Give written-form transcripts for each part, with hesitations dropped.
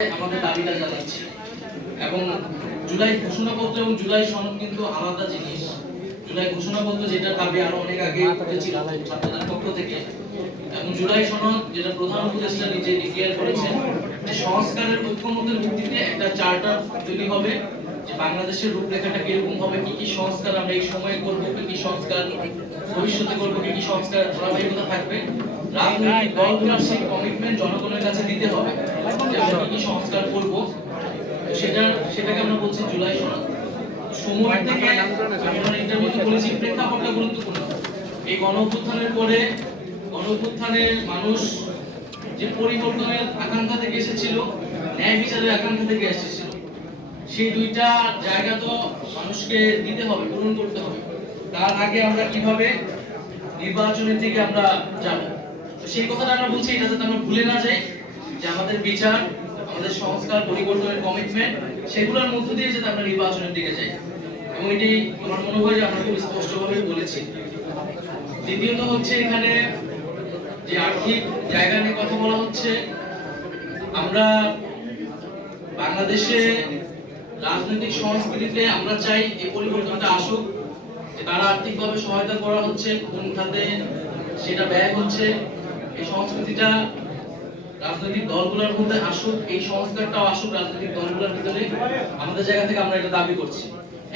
আমাদের দাবিটা জানাচ্ছি এবং জুলাই ঘোষণাপত্র এবং জুলাই সনদ কিন্তু আলাদা জিনিস। জুলাই ঘোষণাপত্র যেটা দাবি আরো অনেক আগে উঠেছিল ছাত্রদের পক্ষ থেকে, এবং জুলাই সনদ যেটা প্রধান উপদেষ্টা নিজে ডিক্লেয়ার করেছেন যে সংস্কারের ঐক্যমতের ভিত্তিতে একটা চার্টার তৈরি হবে, যে বাংলাদেশের রূপরেখাটা কিরকম হবে, কি কি সংস্কার আমরা এই সময়ে করব, কি কি সংস্কার ভবিষ্যতে করব, কি কি সংস্কার ধারাবাহিকতা থাকবে। রাজনৈতিক দলগুলোর সেই কমিটমেন্ট জনগণের কাছে দিতে হবে যে আমরা কি কি সংস্কার করব, সেটাকে আমরা বলছি জুলাই সনদ। সময় থেকে আমরা ইন্টারভিউতে বলেছি প্রেক্ষাপটটা গুরুত্বপূর্ণ। এই গণ অভ্যুত্থানের পরে গণ অভ্যুত্থানে মানুষ যে পরিবর্তনের আকাঙ্ক্ষা থেকে এসেছিল, ন্যায় বিচারের আকাঙ্ক্ষা থেকে এসেছিল, সেই দুইটা জায়গা তো মানুষকে দিতে হবে, পূরণ করতে হবে। তার আগে আমরা কিভাবে নির্বাচনের দিকে আমরা যাব, সেই কথাটা আমরা বলছি, এটা যাতে আমরা ভুলে না যাই যে আমাদের বিচার, আমাদের সংস্কার পরিবর্তনের কমিটমেন্ট, সেগুলোর মধ্য দিয়ে যাতে আমরা নির্বাচনের দিকে যাই। এবং এটি আমার মনে হয় যে আমরা খুব স্পষ্টভাবে বলেছি। দ্বিতীয়ত হচ্ছে এখানে যে আর্থিক জায়গা নিয়ে কথা বলা হচ্ছে, আমরা বাংলাদেশে রাজনৈতিক সংস্কৃতিতে আমরা চাই এই পরিবর্তনটা আসুক, যে তারা আর্থিকভাবে সহায়তা করা হচ্ছে, কোন খাতে সেটা ব্যয় হচ্ছে, এই সংস্কৃতিটা রাজনৈতিক দলগুলোর মধ্যে আসুক, এই সংস্কারটাও আসুক রাজনৈতিক দলগুলোর ভিতরে। আমাদের জায়গা থেকে আমরা এটা দাবি করছি।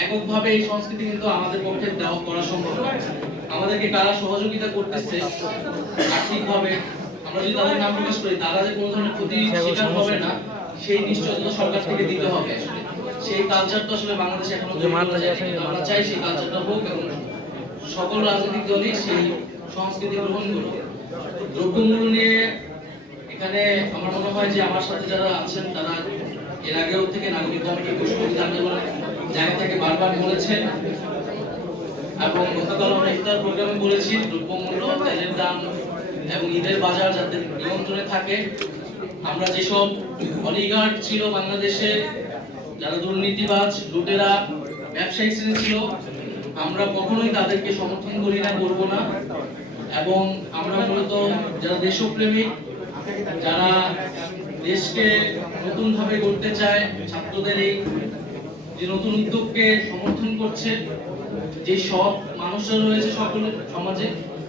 এককভাবে এই সংস্কৃতি কিন্তু আমাদের পক্ষে দেওয়া করা সম্ভব নয়। আমাদেরকে কারা সহযোগিতা করতেছে আর্থিকভাবে, আমরা যদি তাদের নাম প্রকাশ করি, তারা যে কোনো ধরনের ক্ষতি শিকার হবে না, সেই নিশ্চয়তা সরকার থেকে দিতে হবে। আসলে সেই কালচার তো আসলে বাংলাদেশে এখনো আমরা চাই সেই কালচারটা হোক এবং সকল রাজনৈতিক দলই সেই সংস্কৃতি গ্রহণ করুক। দ্রব্যমূল্য নিয়ে এখানে আমার মনে হয় যে আমার সাথে যারা আছেন তারা এর আগেও থেকে নাগরিক কমিটি বৈষম্য আন্দোলনের জায়গা থেকে বারবার বলেছেন, এবং গতকাল আমরা ইফতার প্রোগ্রামে বলেছি দ্রব্যমূল্য, তেলের দাম এবং ঈদের বাজার যাতে নিয়ন্ত্রণে থাকে। আমরা যেসব অলিগার্ড ছিল বাংলাদেশে, যারা দুর্নীতিবাজ, লুটেরা, ব্যবসায়ী শ্রেণী ছিল, আমরা কখনোই তাদেরকে সমর্থন করি না, করব না। এবং আমরা মূলত যারা দেশপ্রেমিক, যারা দেশকে নতুন ভাবে গড়তে চায়, ছাত্রদের এই যে নতুন উদ্যোগকে সমর্থন করছে, যে সব মানুষরা রয়েছে সকল সমাজে,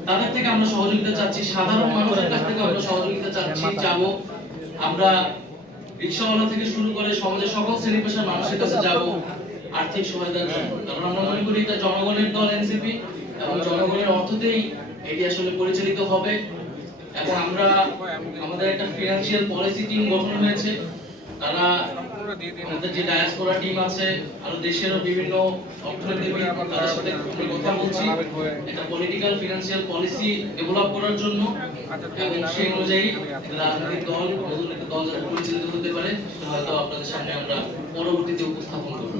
তাদের থেকে আমরা সহযোগিতা চাচ্ছি। সাধারণ মানুষের কাছ থেকে আমরা সহযোগিতা চাচ্ছি, যাবো। আমরা রিকশাওয়ালা থেকে শুরু করে সমাজের সকল শ্রেণী পেশার মানুষের কাছে যাব আর্থিক সহায়তার জন্য। কারণ আমরা মনে করি এটা জনগণের দল এনসিপি, এবং জনগণের অর্থতেই এটি আসলে পরিচালিত হবে। এবং আমরা আমাদের একটা ফিনান্সিয়াল পলিসি টিম গঠন হয়েছে, তারা আমাদের যে ডায়াসপোরা টিম আছে, আর দেশেরও বিভিন্ন অর্থনীতিবিদ, তাদের সাথে আমরা কথা বলছি একটা পলিটিক্যাল ফিনান্সিয়াল পলিসি ডেভেলপ করার জন্য, এবং সেই অনুযায়ী রাজনৈতিক দল, নতুন একটা দল যাতে পরিচালিত হতে পারে, হয়তো আপনাদের সামনে আমরা পরবর্তীতে উপস্থাপন করব।